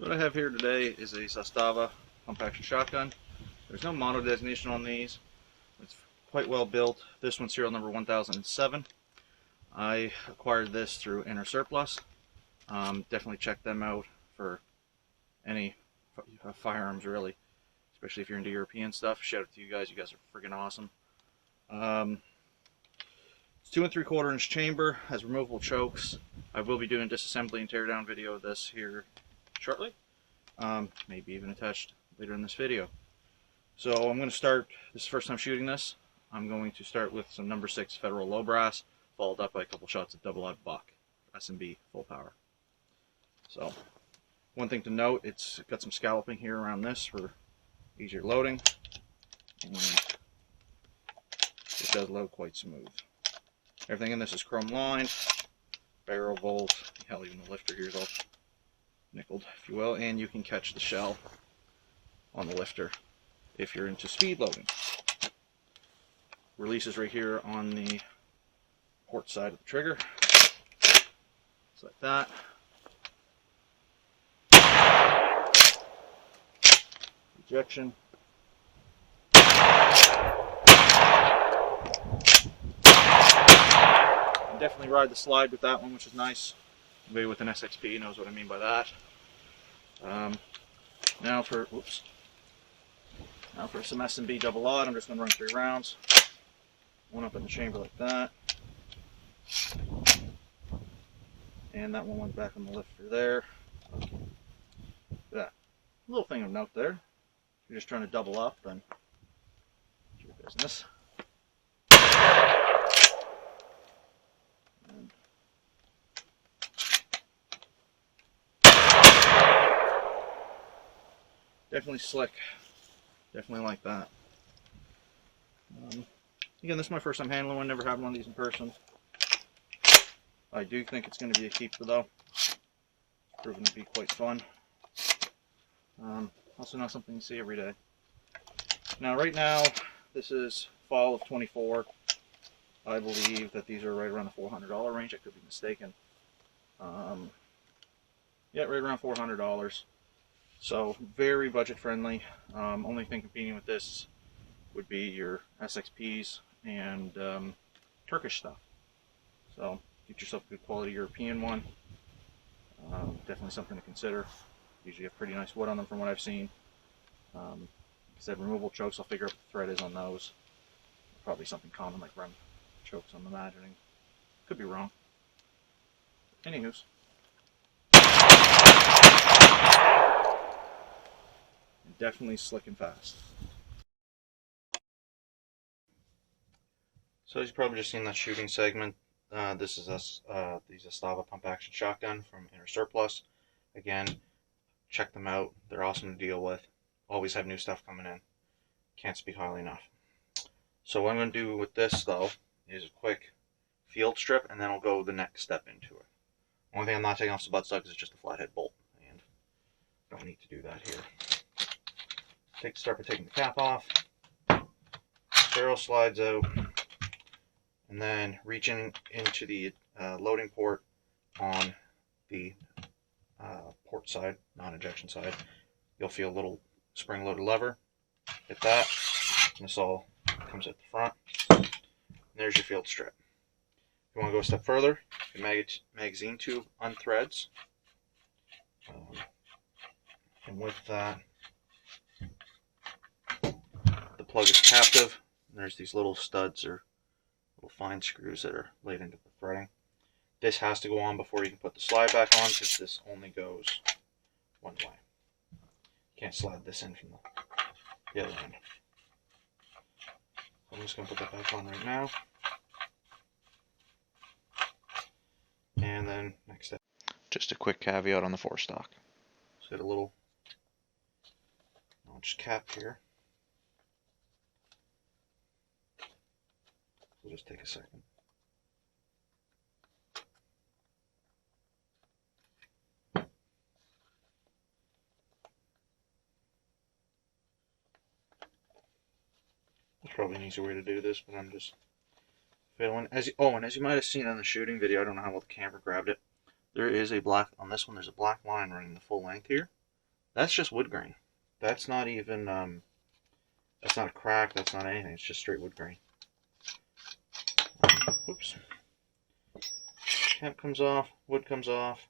So what I have here today is a Zastava pump action shotgun. There's no model designation on these. It's quite well built. This one's serial number 1007. I acquired this through Inner Surplus. Definitely check them out for any firearms, really, especially if you're into European stuff. Shout out to you guys. You guys are freaking awesome. It's 2 3/4 inch chamber, has removable chokes. I will be doing a disassembly and teardown video of this here shortly. Maybe even attached later in this video. So I'm going to start, this is the first time shooting this, I'm going to start with some number 6 Federal low brass, followed up by a couple shots of double-aught buck, S&B full power. So, one thing to note, it's got some scalloping here around this for easier loading, and it does load quite smooth. Everything in this is chrome lined, barrel bolt, hell, even the lifter here is all nickeled, if you will, and you can catch the shell on the lifter if you're into speed loading. Releases right here on the port side of the trigger, just like that. Ejection. Definitely ride the slide with that one, which is nice. Anybody with an SXP knows what I mean by that. Now for some S&B double-aught, I'm just going to run 3 rounds. One up in the chamber like that. And that one went back on the lifter there. Yeah. Little thing of note there. If you're just trying to double up, then it's your business. Definitely slick. Definitely like that. Again, this is my first time handling one. Never had one of these in person. I do think it's going to be a keeper, though. It's proven to be quite fun. Also not something you see every day. Now, right now, this is fall of 24. I believe that these are right around the $400 range. I could be mistaken. Yeah, right around $400. So very budget friendly. Only thing competing with this would be your SXPs and Turkish stuff. So get yourself a good quality European one. Definitely something to consider. Usually have pretty nice wood on them from what I've seen. Like I said, removable chokes, I'll figure out what the thread is on those. Probably something common like rem chokes, I'm imagining. Could be wrong. Anywho's. Definitely slick and fast. So as you've probably just seen that shooting segment, this is the Zastava pump action shotgun from Inner Surplus. Again, check them out. They're awesome to deal with. Always have new stuff coming in. Can't speak highly enough. So what I'm going to do with this, though, is a quick field strip, and then I'll go the next step into it. Only thing I'm not taking off the buttstock is just a flathead bolt, and don't need to do that here. Start by taking the cap off. Barrel slides out, and then reaching into the loading port on the port side, non-ejection side. You'll feel a little spring-loaded lever. Hit that, and this all comes at the front. And there's your field strip. If you want to go a step further, the magazine tube unthreads, and with that, the plug is captive. And there's these little studs or little fine screws that are laid into the threading. This has to go on before you can put the slide back on, because this only goes one way. You can't slide this in from the other end. So I'm just going to put that back on right now. And then next step. Just a quick caveat on the 4-stock. Just got a little notch cap here. We'll just take a second. There's probably an easier way to do this, but I'm just fiddling. And as you might have seen on the shooting video, I don't know how well the camera grabbed it. There is a black, on this one, there's a black line running the full length here. That's just wood grain. That's not even, that's not a crack, that's not anything, it's just straight wood grain. Oops. Cap comes off, wood comes off,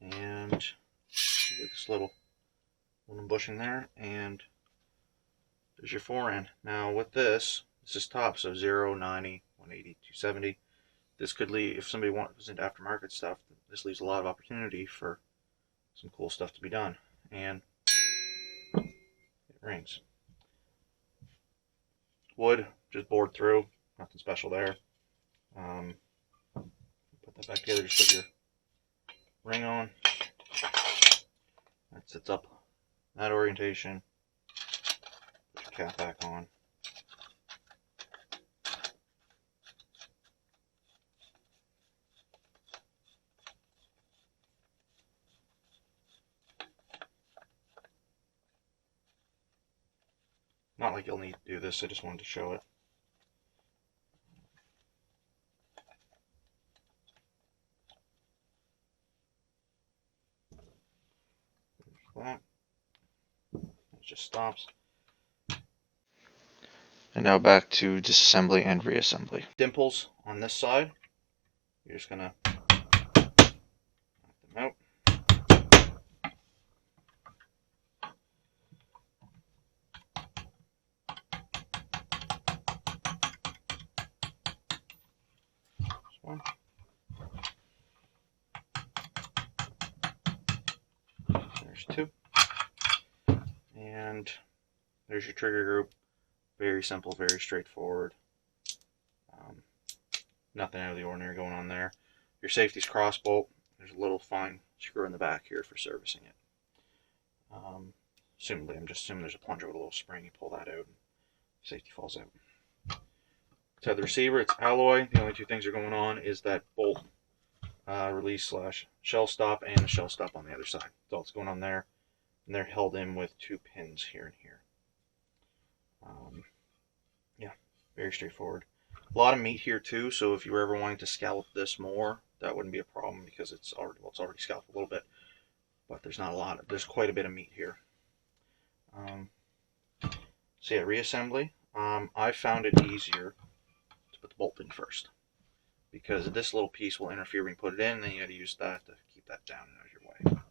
and this little bushing there, and there's your fore end. Now with this is top, so 0, 90, 180, 270. This could leave, if somebody wants into aftermarket stuff, this leaves a lot of opportunity for some cool stuff to be done. And it rings. Wood, just bored through, nothing special there. Put that back together, just put your ring on. That sits up that orientation. Put your cap back on. Not like you'll need to do this, I just wanted to show it. That. It just stops. And now back to disassembly and reassembly. Dimples on this side. You're just gonna knock them out. This one. There's two. And there's your trigger group. Very simple, very straightforward. Nothing out of the ordinary going on there. Your safety's cross bolt. There's a little fine screw in the back here for servicing it. I'm just assuming there's a plunger with a little spring. You pull that out and safety falls out. To the receiver, it's alloy. The only two things that are going on is that bolt release / shell stop and a shell stop on the other side. That's all that's going on there. And they're held in with 2 pins here and here. Yeah, very straightforward. A lot of meat here too, so if you were ever wanting to scallop this more, that wouldn't be a problem because it's already scalloped a little bit. But there's not a lot. There's quite a bit of meat here. So yeah, reassembly. I found it easier to put the bolt in first because this little piece will interfere when you put it in, and then you got to use that to keep that down and out of your way.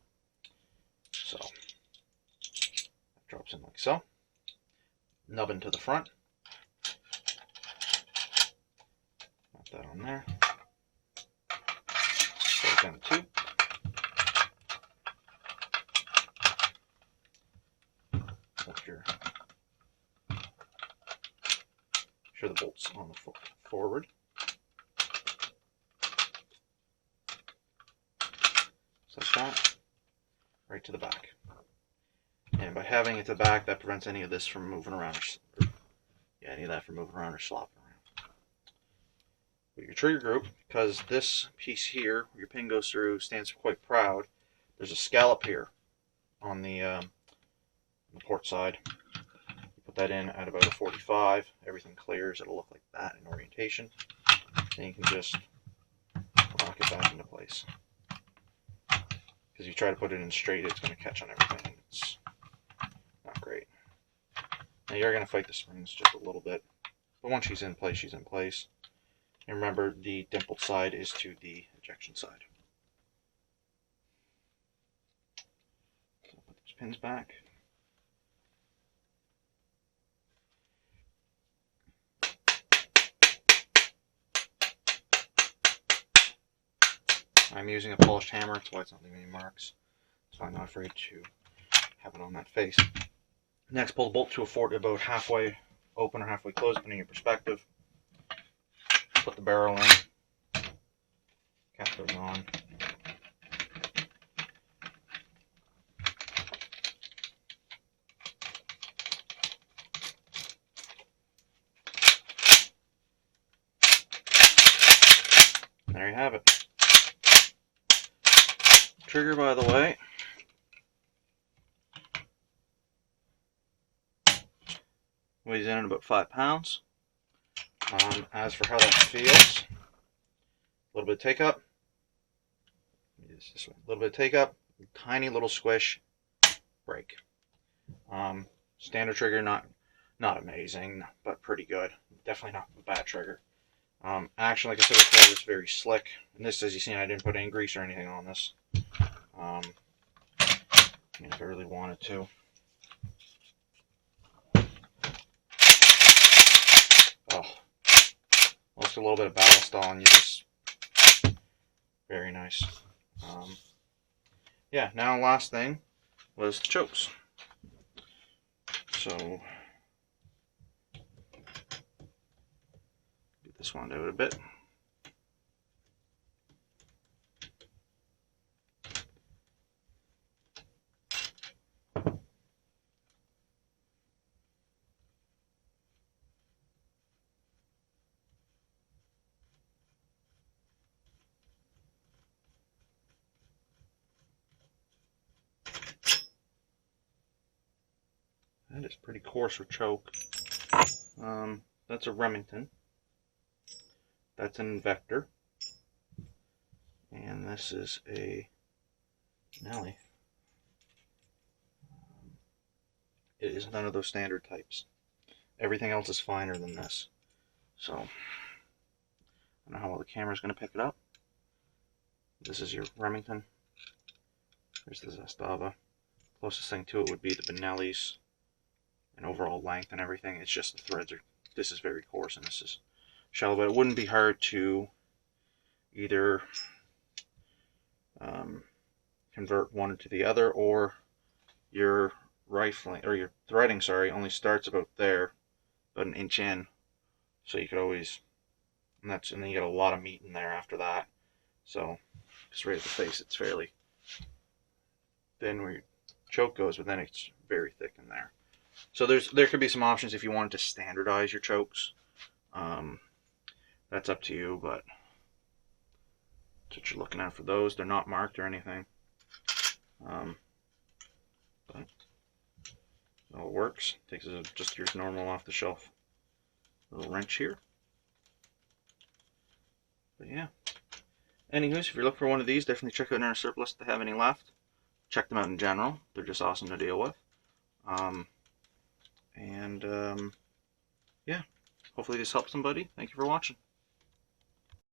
So that drops in like so. Nubbin to the front. Put that on there. Put it down to 2. Sure the bolt's on the forward. So like that, right to the back. And by having it to the back, that prevents any of this from moving around, any of that from moving around or slopping around. With your trigger group, because this piece here, where your pin goes through, stands quite proud. There's a scallop here on the port side. That in at about a 45, everything clears, it'll look like that in orientation. Then you can just lock it back into place. Because if you try to put it in straight, it's going to catch on everything. It's not great. Now you're going to fight the springs just a little bit, but once she's in place, she's in place. And remember, the dimpled side is to the ejection side. So put these pins back. I'm using a polished hammer, that's why it's not leaving any marks. So I'm not afraid to have it on that face. Next, pull the bolt to a fort about halfway open or halfway closed, depending on your perspective. Put the barrel in. Cap goes on. There you have it. Trigger, by the way, weighs in at about 5 pounds. As for how that feels, a little bit of take up. This way. A little bit of take up, tiny little squish, break. Standard trigger, not amazing, but pretty good. Definitely not a bad trigger. Action, like I said before, is very slick. And this, as you see, I didn't put any grease or anything on this. I mean, if I really wanted to. Oh, just a little bit of ballast on you. Just very nice. Yeah. Now, last thing was the chokes. So get this one out a bit. That is pretty coarse for choke. That's a Remington. That's an Vector. And this is a Nelly. It is none of those standard types. Everything else is finer than this. So, I don't know how well the camera's going to pick it up. This is your Remington. There's the Zastava. Closest thing to it would be the Benelli's. And overall length and everything. It's just the threads are. This is very coarse and this is shallow, but it wouldn't be hard to either convert one to the other, or your rifling or your threading, sorry, only starts about there, about an inch in. So you could always, and then you get a lot of meat in there after that. So just right at the face, it's fairly thin where your choke goes, but then it's very thick in there. So there could be some options if you wanted to standardize your chokes. That's up to you, but that's what you're looking at for those. They're not marked or anything. But it all works. Takes just your normal off-the-shelf little wrench here. But yeah. Anyways, if you're looking for one of these, definitely check out Inner Surplus if they have any left. Check them out in general. They're just awesome to deal with. Yeah, hopefully this helps somebody. Thank you for watching.